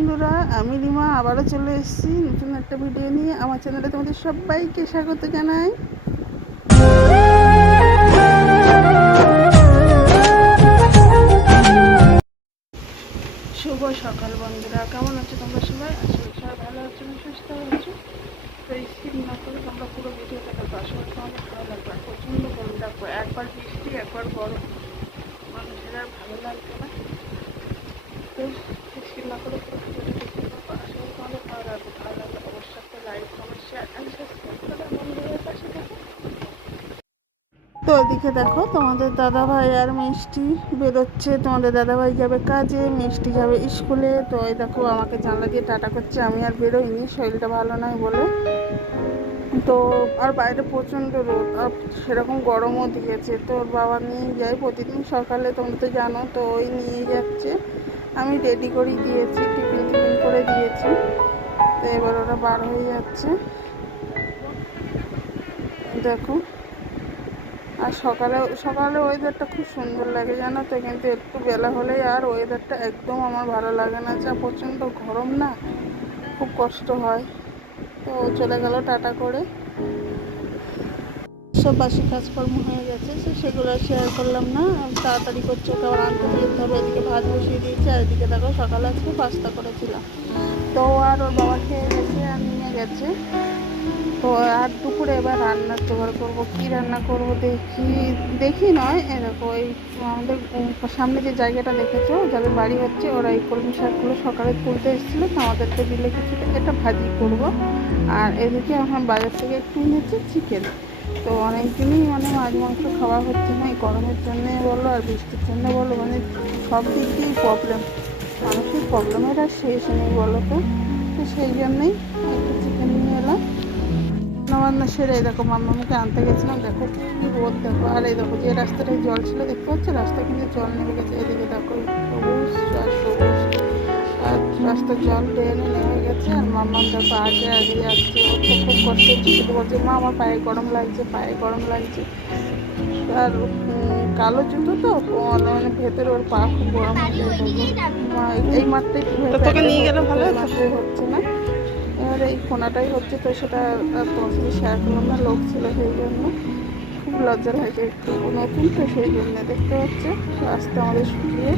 বন্ধুরা, আমি রিমা আবারও চলে এসেছি নতুন একটা ভিডিও নিয়ে। আমার চ্যানেলে তোমাদের সবাইকে স্বাগত জানাই। শুভ সকাল বন্ধুরা, কেমন আছো তোমরা সবাই? আসলে সবাই ভালো আছো সুস্থ আছো। তো স্কিপ না করে তোমরা পুরো ভিডিওটা দেখো আসলে তোমাদের ভালো লাগবে, প্রচণ্ড গরম দেখো একবার বৃষ্টি, একবার গরম। মানুষের ভালো লাগবে না। তো স্কিপ না করে পুরো ভিডিওটা দেখতে থাকো আসলে তোমাদের ভালো লাগবে ভালো লাগলে অবশ্যই একটা like comment share and subscribe করে বন্ধুদের পাশে থাকো তো ওদিকে দেখো, তোমাদের দাদা ভাই আর মিষ্টি বেরোচ্ছে। তোমাদের দাদা ভাই যাবে কাজে, মিষ্টি যাবে স্কুলে। তো এই দেখো, আমাকে জানলা দিয়ে টাটা করছে। আমি আর বেরোইনি, শরীরটা ভালো নয় বলে। তো আর বাইরে প্রচণ্ড রোদ, আর সেরকম গরমও দিয়েছে। তো ওর বাবা নিয়ে যায় প্রতিদিন সকালে, তোমরা তো জানো, তো ওই নিয়ে যাচ্ছে। আমি রেডি করেই দিয়েছি, টিফিন টিফিন করে দিয়েছি। তো এবার ওরা বার হয়ে যাচ্ছে। দেখো আর সকালে সকালে ওয়েদারটা খুব সুন্দর লাগে জানো তো, কিন্তু একটু বেলা হলেই আর ওয়েদারটা একদম আমার ভালো লাগে না। যা প্রচণ্ড গরম না, খুব কষ্ট হয়। তো চলে গেল টাটা করে। সব বাসি কাজকর্ম হয়ে গেছে, সে সেগুলো শেয়ার করলাম না। তাড়াতাড়ি করছে ওকে আবার আনতে যেতে হবে এদিকে ভাত বসিয়ে দিয়েছে, আর এদিকে দেখো সকালে আজকে পাস্তা করেছিলাম। তো আর ওর বাবা খেয়ে গেছে, আর নিয়ে গেছে। তো আর দুপুরে এবার রান্নার জোগাড় করব, কি রান্না করব দেখি দেখি নয়, এ দেখো এই, আমাদের সামনে যে জায়গাটা দেখেছ, যাদের বাড়ি হচ্ছে ওরা এই কলমি শাকগুলো সকালে তুলতে এসেছিল, তো আমাদেরকে দিলে কিছু এটা ভাজি করব। আর এদিকে এখন বাজার থেকে একটু এনেছি চিকেন। তো অনেক দিনই মানে মাছ মাংস খাওয়া হচ্ছে না, এই গরমের জন্যে বলো আর বৃষ্টির জন্য বলো মানে সব দিক দিয়েই প্রবলেম মানুষের প্রবলেমের আর শেষ নেই বলো তো। তো সেই জন্যেই একটু চিকেন নিয়ে এলাম। রান্না সেরে এই দেখো মামাকে আনতে গেছিলাম দেখো কি রোদ দেখো। আর এই দেখো যে রাস্তাটায় জল ছিল দেখতে পাচ্ছ? রাস্তা কিন্তু জল নেমে গেছে। এদিকে দেখো সবুজ আর সবুজ। আর রাস্তার জল ট্রেনে নেমে গেছে। আর মাম্মাম দেখো আগে আগে যাচ্ছে ও তো খুব কষ্ট হচ্ছে। শুধু বলছে মা আমার পায়ে গরম লাগছে পায়ে গরম লাগছে। আর কালো জুতো তো? মানে মানে ভেতরে ওর পা খুব গরম এই মাঠটাই তোকে নিয়ে গেলে ভালো হচ্ছে না? এই ফোনাটাই হচ্ছে, তো সেটা তোমার সাথে শেয়ার করলাম না, লোক ছিল সেই জন্য। খুব লজ্জা লাগে একটু নতুন তো সেই জন্য দেখতে হচ্ছে আসতে আমাদের শুকিয়ে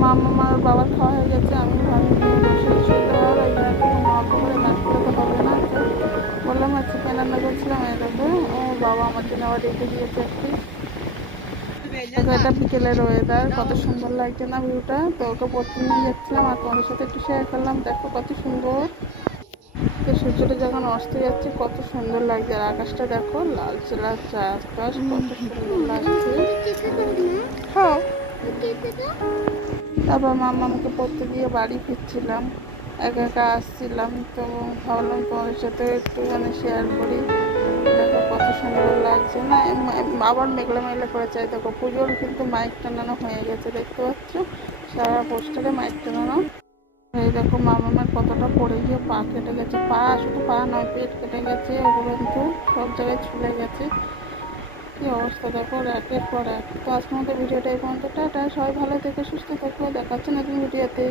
মা, মামার বাবার খাওয়া হয়ে গেছে, আমি ভাবি বললাম আর চিকেন রান্না করছিলাম দেখো ও বাবা আমার জন্য আবার রেখে দিয়েছে একটু। এটা বিকেলের ওয়েদার কত সুন্দর লাগছে না ভিউটা তো ওকে নিয়ে যাচ্ছিলাম আর তোমাদের সাথে একটু শেয়ার করলাম। দেখো কত সুন্দর। তো সূর্যটা যখন অস্ত যাচ্ছে, কত সুন্দর লাগছে। আর আকাশটা দেখো লালচে লালচে আশপাশ কত সুন্দর লাগছে। হ্যাঁ। তারপর মামা আমাকে পড়তে দিয়ে বাড়ি ফিরছিলাম। একা একা আসছিলাম, তো ভাবলাম তোমাদের সাথে একটুখানি শেয়ার করি। দেখো কত সুন্দর লাগছে। না আবার মেঘলা মেঘলা করে চাই। দেখো পুজোর কিন্তু মাইক টানানো হয়ে গেছে, দেখতে পাচ্ছ? সারা পোস্টারে মাইক টানানো। এই দেখো মামার কতটা পড়ে গিয়ে পা কেটে গেছে। পা শুধু পা নয়, পেট কেটে গেছে উপরন্ত সব জায়গায় ছুলে গেছে। কি অবস্থা দেখো একের পর এক তো আজকের মতো ভিডিওটা এই পর্যন্ত। টাটা, সবাই ভালো থেকো, সুস্থ থেকো। দেখাচ্ছে নতুন ভিডিওতে।